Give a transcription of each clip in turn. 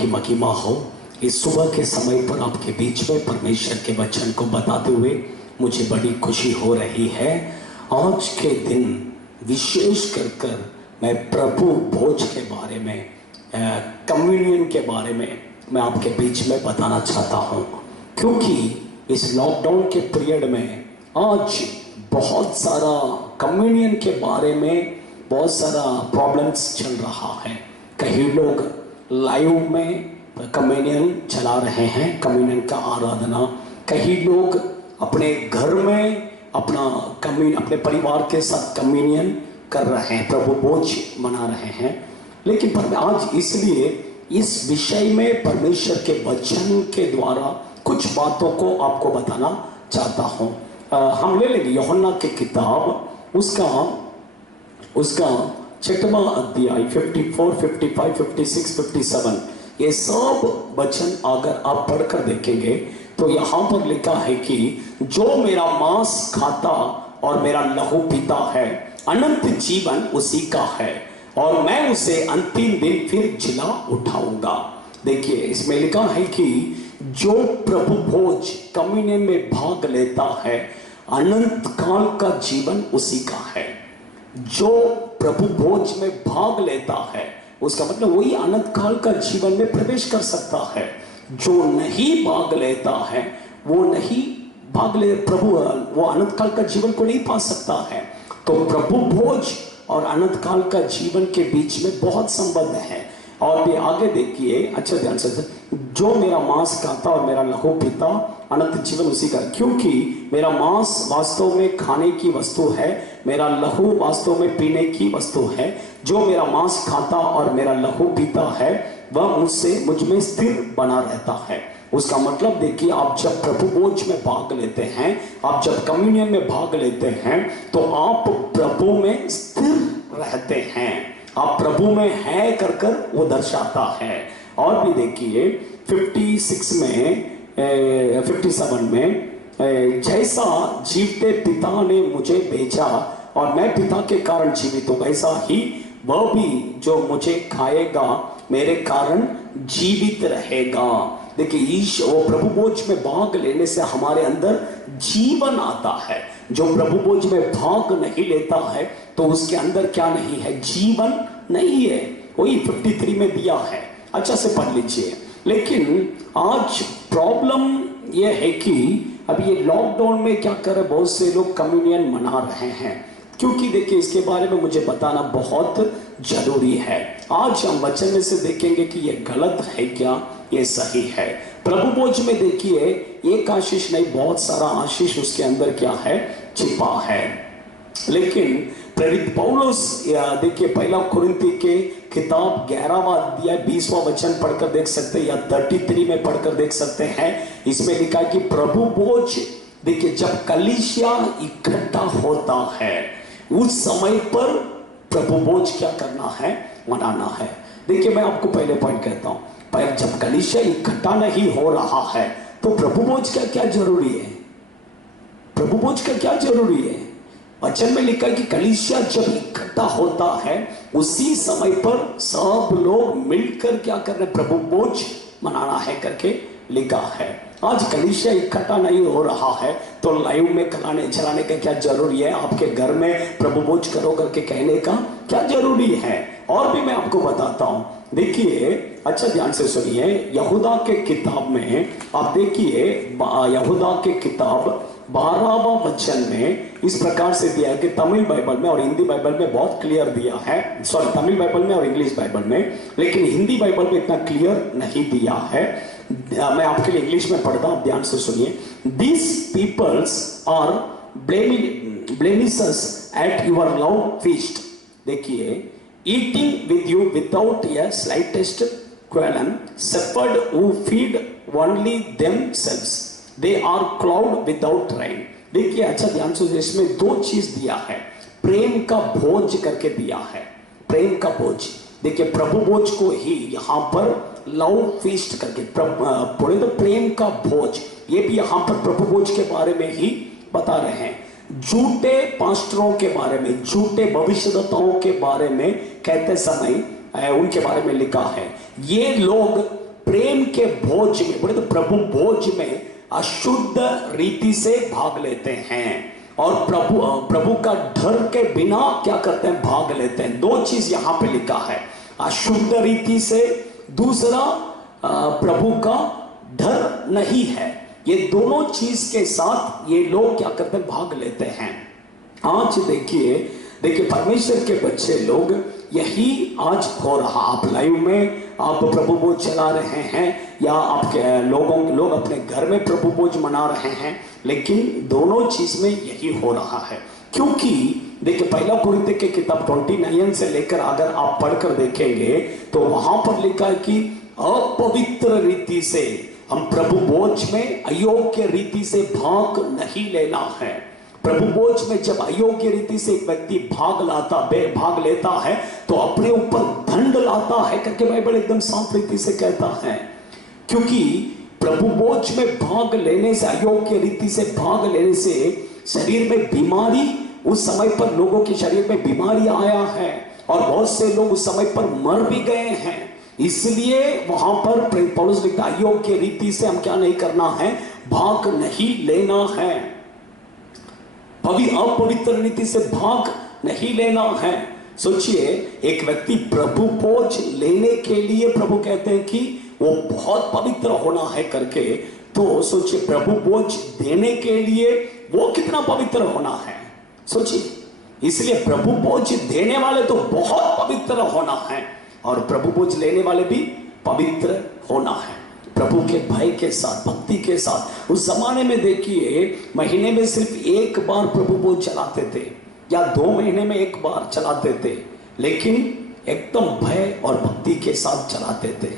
की महिमा हो। इस सुबह के समय पर आपके बीच में परमेश्वर के वचन को बताते हुए मुझे बड़ी खुशी हो रही है। आज के दिन विशेष कर मैं प्रभु भोज के बारे में, कम्युनियन के बारे में मैं आपके बीच में बताना चाहता हूँ, क्योंकि इस लॉकडाउन के पीरियड में आज बहुत सारा कम्युनियन के बारे में बहुत सारा प्रॉब्लम्स चल रहा है। कई लोग लाइव में कम्युनियन चला रहे हैं, कम्युनियन का आराधना। कई लोग अपने घर में अपने परिवार के साथ कम्युनियन कर रहे हैं, प्रभु भोज मना रहे हैं। लेकिन आज इसलिए इस विषय में परमेश्वर के वचन के द्वारा कुछ बातों को आपको बताना चाहता हूँ। हम ले लेंगे यूहन्ना की किताब, उसका 6वां अध्याय 54, 55, 56, 57, ये सब वचन अगर आप पढ़कर देखेंगे तो यहाँ पर लिखा है कि जो मेरा मांस खाता और मेरा लहू पीता है, अनंत जीवन उसी का है, और मैं उसे अंतिम दिन फिर जिला उठाऊंगा। देखिए, इसमें लिखा है कि जो प्रभु भोज कम्युनियन में भाग लेता है, अनंत काल का जीवन उसी का है। जो प्रभु भोज में भाग लेता है, उसका मतलब वही अनंत काल का जीवन में प्रवेश कर सकता है। जो नहीं भाग लेता है, वो अनंत काल का जीवन को नहीं पा सकता है। तो प्रभु भोज और अनंत काल का जीवन के बीच में बहुत संबंध है। और भी आगे देखिए, अच्छा ध्यान से, जो मेरा मांस खाता और मेरा लहू पीता, अनंत जीवन उसी का। क्योंकि मेरा मांस वास्तव में खाने की वस्तु है, मेरा लहू वास्तव में पीने की वस्तु है। जो मेरा मांस खाता और मेरा लहू पीता है, वह मुझ में स्थिर बना रहता है। उसका मतलब देखिए, आप जब प्रभु भोज में भाग लेते हैं, आप जब कम्युनियन में भाग लेते हैं, तो आप प्रभु में स्थिर रहते हैं। आप प्रभु में है कर वो दर्शाता है। और भी देखिए 57 में, जैसा जीवते पिता ने मुझे भेजा और मैं पिता के कारण जीवित हूं, वैसा ही वह भी जो मुझे खाएगा मेरे कारण जीवित रहेगा। देखिए, वो प्रभु भोज में भाग लेने से हमारे अंदर जीवन आता है। जो प्रभु भोज में भाग नहीं लेता है तो उसके अंदर क्या नहीं है? जीवन नहीं है। वही 53 में दिया है, अच्छा से पढ़ लीजिए। लेकिन आज प्रॉब्लम यह है कि अब ये लॉकडाउन में क्या कर रहे, बहुत से लोग कम्युनियन मना रहे हैं। क्योंकि देखिए, इसके बारे में मुझे बताना बहुत जरूरी है। आज हम वचन में से देखेंगे कि ये गलत है क्या, ये सही है। प्रभु भोज में देखिए, एक आशीष नहीं, बहुत सारा आशीष उसके अंदर क्या है, छिपा है। लेकिन प्रेरित पौलुस, देखिए, पहला कुरिन्थी के किताब 11वां अध्याय 20वां वचन पढ़कर देख सकते हैं, या 33 में पढ़कर देख सकते हैं। इसमें लिखा है कि प्रभु भोज, देखिए, जब कलीसिया इकट्ठा होता है, उस समय पर प्रभु भोज क्या करना है, मनाना है। देखिए, मैं आपको पहले पॉइंट कहता हूं, पर जब कलीसिया इकट्ठा नहीं हो रहा है तो प्रभु भोज का क्या जरूरी है? प्रभु भोज का क्या जरूरी है? वचन में लिखा है कि कलीसिया जब इकट्ठा होता है, उसी समय पर सब लोग मिलकर क्या करना, प्रभु भोज मनाना है करके लिखा है। आज कलीसिया इकट्ठा नहीं हो रहा है तो लाइव में चलाने का क्या जरूरी है? आपके घर में प्रभु भोज करो करके कहने का क्या जरूरी है? और भी मैं आपको बताता हूं। देखिए, अच्छा ध्यान से सुनिए, यहूदा के किताब में आप देखिए, यहूदा के किताब 12वां वचन में इस प्रकार से दिया है कि तमिल बाइबल में और हिंदी बाइबल में बहुत क्लियर दिया है। सॉरी, तमिल बाइबल में और इंग्लिश बाइबल में, लेकिन हिंदी बाइबल में इतना क्लियर नहीं दिया है। मैं आपके लिए इंग्लिश में पढ़ता हूं, ध्यान से सुनिए। These peoples are blemishes at your love feast. देखिए, eating with you without a slightest qualm, shepherd who feed only themselves, they are cloud without rain. देखिए, अच्छा ध्यान से, इसमें दो चीज दिया है। प्रेम का भोज करके दिया है, प्रेम का भोज। देखिए, प्रभु भोज को ही यहाँ पर लव फीस्ट करके पढ़े तो प्रेम का भोज, ये भी यहाँ पर प्रभु भोज के बारे में ही बता रहे हैं। झूठे पास्टरों के बारे में, झूठे भविष्यद्वक्ताओं के बारे में कहते समय उनके बारे में लिखा है, ये लोग प्रेम के भोज में, बोले तो प्रभु भोज में अशुद्ध रीति से भाग लेते हैं और प्रभु का डर के बिना क्या करते हैं, भाग लेते हैं। दो चीज यहां पे लिखा है, अशुद्ध रीति से, दूसरा प्रभु का डर नहीं है। ये दोनों चीज के साथ ये लोग क्या करते हैं, भाग लेते हैं। आज देखिए परमेश्वर के बच्चे लोग यही आज हो रहा। आप लाइव में आप प्रभु भोज चला रहे हैं या आपके लोग अपने घर में प्रभु भोज मना रहे हैं, लेकिन दोनों चीज में यही हो रहा है। क्योंकि देखिए पहला कुरिन्थियों की किताब 29 से लेकर अगर आप पढ़कर देखेंगे तो वहां पर लिखा है कि अपवित्र रीति से हम प्रभु भोज में अयोग्य रीति से भाग नहीं लेना है। प्रभु भोज में जब अयोग्य रीति से एक व्यक्ति भाग लेता है तो अपने ऊपर दंड लाता है करके बाइबल एकदम साफ रीति से कहता है। क्योंकि प्रभु भोज में भाग लेने से, अयोग्य रीति से भाग लेने से शरीर में बीमारी, उस समय पर लोगों के शरीर में बीमारी आया है और बहुत से लोग उस समय पर मर भी गए हैं। इसलिए वहां पर पौलुस लिखता है अयोग्य रीति से हम क्या नहीं करना है, भाग नहीं लेना है। अपवित्र रीति से भाग नहीं लेना है। सोचिए एक व्यक्ति प्रभु भोज लेने के लिए प्रभु कहते हैं कि वो बहुत पवित्र होना है करके, तो सोचिए प्रभु भोज देने के लिए वो कितना पवित्र होना है, सोचिए। इसलिए प्रभु भोज देने वाले तो बहुत पवित्र होना है और प्रभु भोज लेने वाले भी पवित्र होना है, प्रभु के भय के साथ, भक्ति के साथ। उस जमाने में देखिए महीने में सिर्फ एक बार प्रभु भोज चलाते थे या 2 महीने में एक बार चलाते थे, लेकिन एकदम भय और भक्ति के साथ चलाते थे।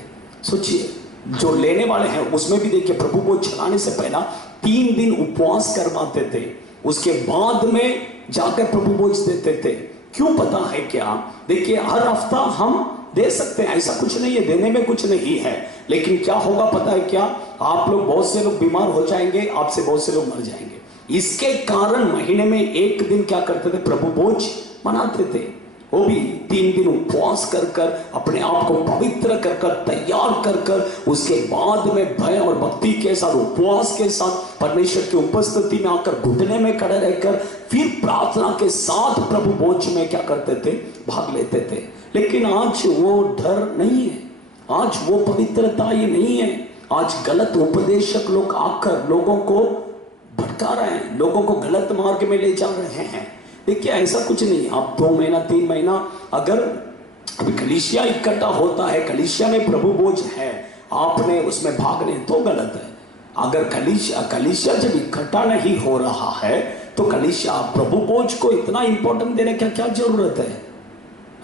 सोचिए जो लेने वाले हैं उसमें भी देखिए प्रभु भोज चलाने से पहला 3 दिन उपवास करवाते थे, उसके बाद में जाकर प्रभु भोज देते थे। क्यों पता है क्या? देखिए हर हफ्ता हम दे सकते हैं, ऐसा कुछ नहीं है, देने में कुछ नहीं है, लेकिन क्या होगा पता है क्या? आप लोग, बहुत से लोग बीमार हो जाएंगे, आपसे बहुत से लोग मर जाएंगे। इसके कारण महीने में एक दिन क्या करते थे, प्रभु भोज मनाते थे। वो भी 3 दिन उपवास कर कर, अपने आप को पवित्र कर कर, तैयार कर कर, उसके बाद में भय और भक्ति के साथ, उपवास के साथ परमेश्वर की उपस्थिति में आकर घुटने में खड़े रहकर फिर प्रार्थना के साथ प्रभु भोज में क्या करते थे, भाग लेते थे। लेकिन आज वो डर नहीं है, आज वो पवित्रता ये नहीं है। आज गलत उपदेशक लोग आकर लोगों को भटका रहे हैं, लोगों को गलत मार्ग में ले जा रहे हैं। देखिए ऐसा कुछ नहीं, आप 2 महीना 3 महीना अगर अभी कलीसिया इकट्ठा होता है, कलीसिया में प्रभु भोज है, आपने उसमें भाग नहीं तो गलत है। अगर कलीसिया जब इकट्ठा नहीं हो रहा है तो कलीसिया प्रभु भोज को इतना इंपॉर्टेंट देने का क्या जरूरत है?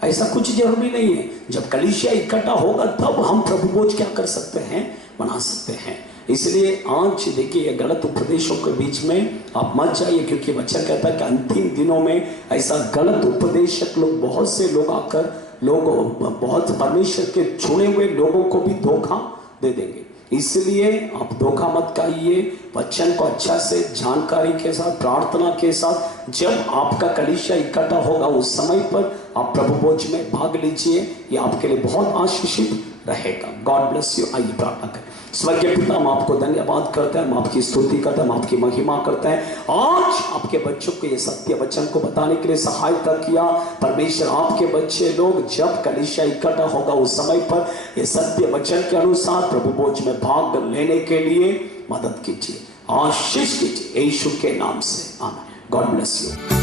ऐसा कुछ जरूरी नहीं है। जब कलीसिया इकट्ठा होगा तब हम प्रभु भोज क्या कर सकते हैं, बना सकते हैं। इसलिए आज देखिए ये गलत उपदेशों के बीच में आप मत जाइए, क्योंकि वचन कहता है कि अंतिम दिनों में ऐसा गलत उपदेशक लोग, बहुत से लोग आकर बहुत परमेश्वर के चुने हुए लोगों को भी धोखा दे देंगे। इसलिए आप धोखा मत खाइए, वचन को अच्छा से जानकारी के साथ, प्रार्थना के साथ, जब आपका कलीसिया इकट्ठा होगा उस समय पर आप प्रभु भोज में भाग लीजिए, ये आपके लिए बहुत आशीषित रहेगा। God bless you. आइए प्रार्थना करें। स्वर्गीय पिता, हम आपको धन्यवाद करते हैं, हम आपकी स्तुति करते हैं, हम आपकी महिमा करते हैं। आज आपके बच्चों को ये सत्य वचन को बताने के लिए सहायता किया परमेश्वर। आपके बच्चे लोग जब कलीसिया इकट्ठा होगा उस समय पर ये सत्य वचन के अनुसार प्रभु भोज में भाग लेने के लिए मदद कीजिए, आशीष कीजिए, यीशु के नाम से आमीन। God bless you.